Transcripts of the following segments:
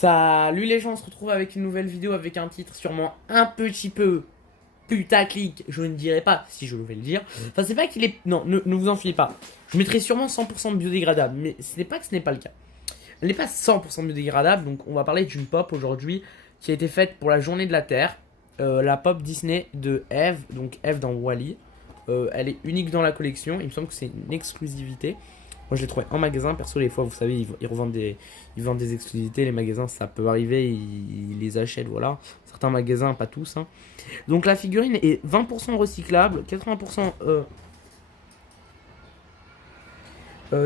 Salut les gens, on se retrouve avec une nouvelle vidéo avec un titre sûrement un petit peu putaclic. Je ne dirais pas si je vais le dire. Enfin, c'est pas qu'il est. Non, ne vous enfuyez pas. Je mettrai sûrement 100% de biodégradable, mais ce n'est pas que ce n'est pas le cas. Elle n'est pas 100% biodégradable, donc on va parler d'une pop aujourd'hui qui a été faite pour la journée de la Terre. La pop Disney de Eve, donc Eve dans Wall-E. Elle est unique dans la collection, il me semble que c'est une exclusivité. Moi je l'ai trouvé en magasin, perso les fois vous savez ils vendent des exclusivités, les magasins ça peut arriver, ils les achètent voilà. Certains magasins, pas tous hein. Donc la figurine est 20% recyclable, 80%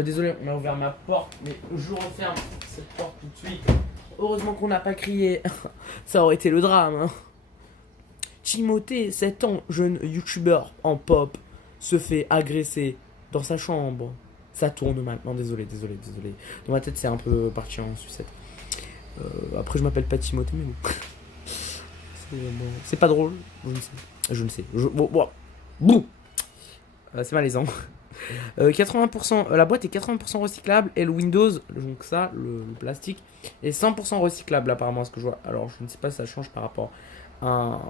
désolé on a ouvert ma porte, mais je referme cette porte tout de suite. Heureusement qu'on n'a pas crié, ça aurait été le drame hein. Timothée, 7 ans, jeune youtubeur en pop, se fait agresser dans sa chambre. Ça tourne maintenant, désolé. Dans ma tête, c'est un peu parti en sucette. Après, je m'appelle pas Timothée, mais bon. C'est pas drôle, je ne sais. Bon. C'est malaisant. 80%, la boîte est 80% recyclable et le Windows, donc ça, le plastique, est 100% recyclable apparemment, à ce que je vois. Alors, je ne sais pas si ça change par rapport à.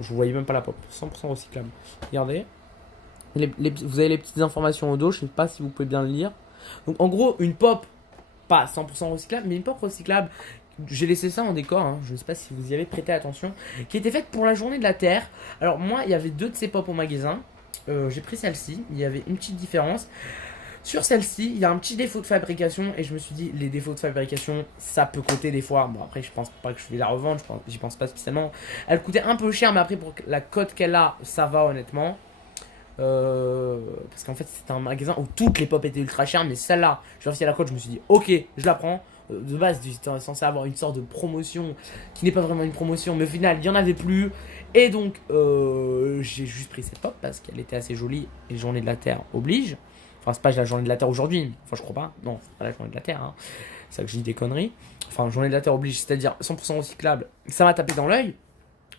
Je voyais même pas la pop, 100% recyclable. Regardez. Vous avez les petites informations au dos, je sais pas si vous pouvez bien le lire. Donc en gros, une pop, pas 100% recyclable, mais une pop recyclable. J'ai laissé ça en décor, hein, je ne sais pas si vous y avez prêté attention, qui était faite pour la journée de la Terre. Alors moi, il y avait deux de ces pop au magasin. J'ai pris celle-ci, il y avait une petite différence. Sur celle-ci, il y a un petit défaut de fabrication et je me suis dit, les défauts de fabrication, ça peut coûter des fois. Bon, après, je pense pas que je vais la revendre, j'y pense pas spécialement. Elle coûtait un peu cher, mais après, pour la cote qu'elle a, ça va honnêtement. Parce qu'en fait c'était un magasin où toutes les pop étaient ultra chères, mais celle-là, j'ai réussi à la cote, je me suis dit ok, je la prends. De base, j'étais censé avoir une sorte de promotion qui n'est pas vraiment une promotion, mais au final il n'y en avait plus. Et donc j'ai juste pris cette pop parce qu'elle était assez jolie et Journée de la Terre oblige. Enfin, c'est pas la Journée de la Terre aujourd'hui, enfin je crois pas, non, c'est pas la Journée de la Terre, hein. C'est ça que je dis des conneries. Enfin, Journée de la Terre oblige, c'est-à-dire 100% recyclable, ça m'a tapé dans l'œil.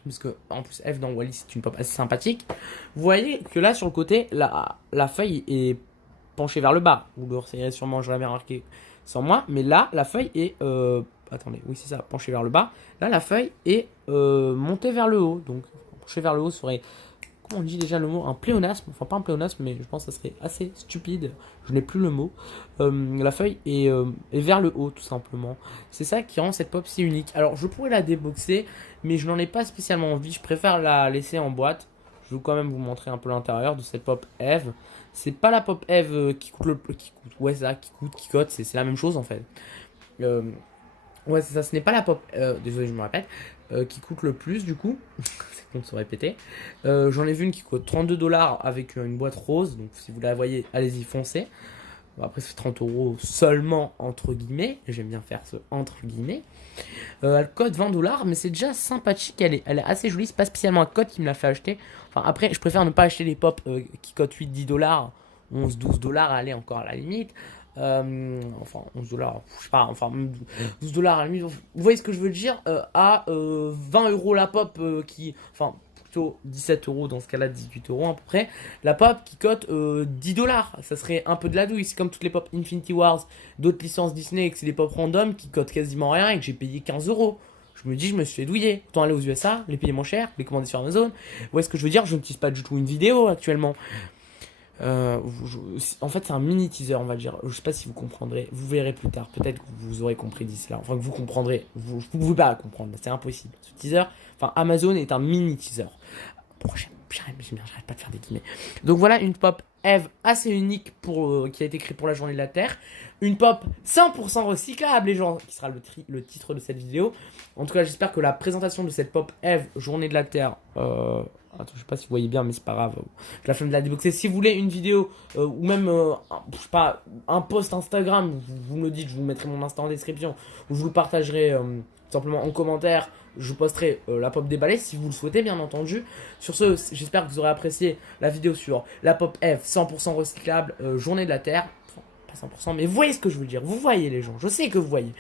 Parce que en plus F dans Wall-E c'est une pop assez sympathique. Vous voyez que là sur le côté la feuille est penchée vers le bas. Vous l'aurez sûrement jamais remarqué sans moi. Mais là la feuille est attendez, oui c'est ça, penchée vers le bas. Là la feuille est montée vers le haut. Donc penchée vers le haut serait, comment on dit déjà le mot, un pléonasme. Enfin pas un pléonasme, mais je pense que ça serait assez stupide. Je n'ai plus le mot. La feuille est vers le haut tout simplement. C'est ça qui rend cette pop si unique. Alors je pourrais la déboxer, mais je n'en ai pas spécialement envie. Je préfère la laisser en boîte. Je vais quand même vous montrer un peu l'intérieur de cette pop Eve. C'est pas la pop Eve qui coûte ouais c'est ça, qui coûte, c'est la même chose en fait. Ouais c'est ça, ce n'est pas la pop, désolé je me répète, qui coûte le plus du coup. C'est con de se répéter. J'en ai vu une qui coûte 32$ avec une boîte rose. Donc si vous la voyez, allez-y foncez. Bon, après c'est 30€ seulement entre guillemets. J'aime bien faire ce entre guillemets. Elle coûte 20$, mais c'est déjà sympathique. Elle est assez jolie. C'est pas spécialement un code qui me l'a fait acheter. Enfin après, je préfère ne pas acheter les pop qui coûtent 8-10$, 11-12$, allez encore à la limite. Enfin 11$, je sais pas, enfin 12$ à la limite. Vous voyez ce que je veux dire, à 20€ la pop qui, enfin plutôt 17€ dans ce cas-là, 18€ à peu près. La pop qui cote 10$, ça serait un peu de la douille. C'est comme toutes les pop Infinity Wars, d'autres licences Disney, et que c'est des pop random qui cotent quasiment rien et que j'ai payé 15€. Je me dis, je me suis fait douiller. Autant aller aux USA, les payer moins cher, les commander sur Amazon. Vous voyez ce que je veux dire, je n'utilise pas du tout une vidéo actuellement. En fait, c'est un mini teaser, on va dire. Je sais pas si vous comprendrez. Vous verrez plus tard. Peut-être que vous aurez compris d'ici là. Enfin, que vous comprendrez. Vous ne pouvez pas comprendre. C'est impossible. Ce teaser, enfin, Amazon est un mini teaser. J'arrête pas de faire des guillemets. Donc voilà, une pop Eve assez unique qui a été créée pour la journée de la Terre. Une pop 100% recyclable, les gens, qui sera le titre de cette vidéo. En tout cas, j'espère que la présentation de cette pop Eve journée de la Terre. Attends, je sais pas si vous voyez bien, mais c'est pas grave. J'ai la flemme de la déboxer. Si vous voulez une vidéo ou même, je sais pas, un post Instagram, vous me le dites, je vous mettrai mon Insta en description, ou je vous le partagerai simplement en commentaire. Je posterai la pop déballée si vous le souhaitez, bien entendu. Sur ce, j'espère que vous aurez apprécié la vidéo sur la pop Eve 100% recyclable, journée de la Terre. Enfin, pas 100%, mais vous voyez ce que je veux dire. Vous voyez les gens, je sais que vous voyez.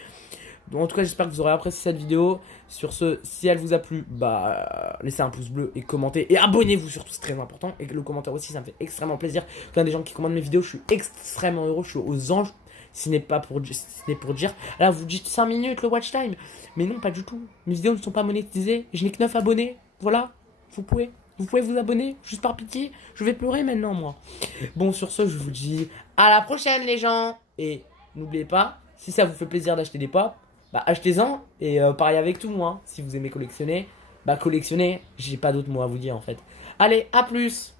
Donc, en tout cas, j'espère que vous aurez apprécié cette vidéo. Sur ce, si elle vous a plu, bah laissez un pouce bleu et commentez. Et abonnez-vous surtout, c'est très important. Et le commentaire aussi, ça me fait extrêmement plaisir. Quand il y a des gens qui commandent mes vidéos, je suis extrêmement heureux. Je suis aux anges. Ce n'est pas pour, ce n'est pour dire, là vous dites 5 minutes le watch time. Mais non, pas du tout. Mes vidéos ne sont pas monétisées. Je n'ai que 9 abonnés. Voilà, vous pouvez. Vous pouvez vous abonner, juste par pitié. Je vais pleurer maintenant, moi. Bon, sur ce, je vous dis à la prochaine, les gens. Et n'oubliez pas, si ça vous fait plaisir d'acheter des pop, bah achetez-en et pareil avec tout, moi. Si vous aimez collectionner, bah collectionnez. J'ai pas d'autres mots à vous dire, en fait. Allez, à plus.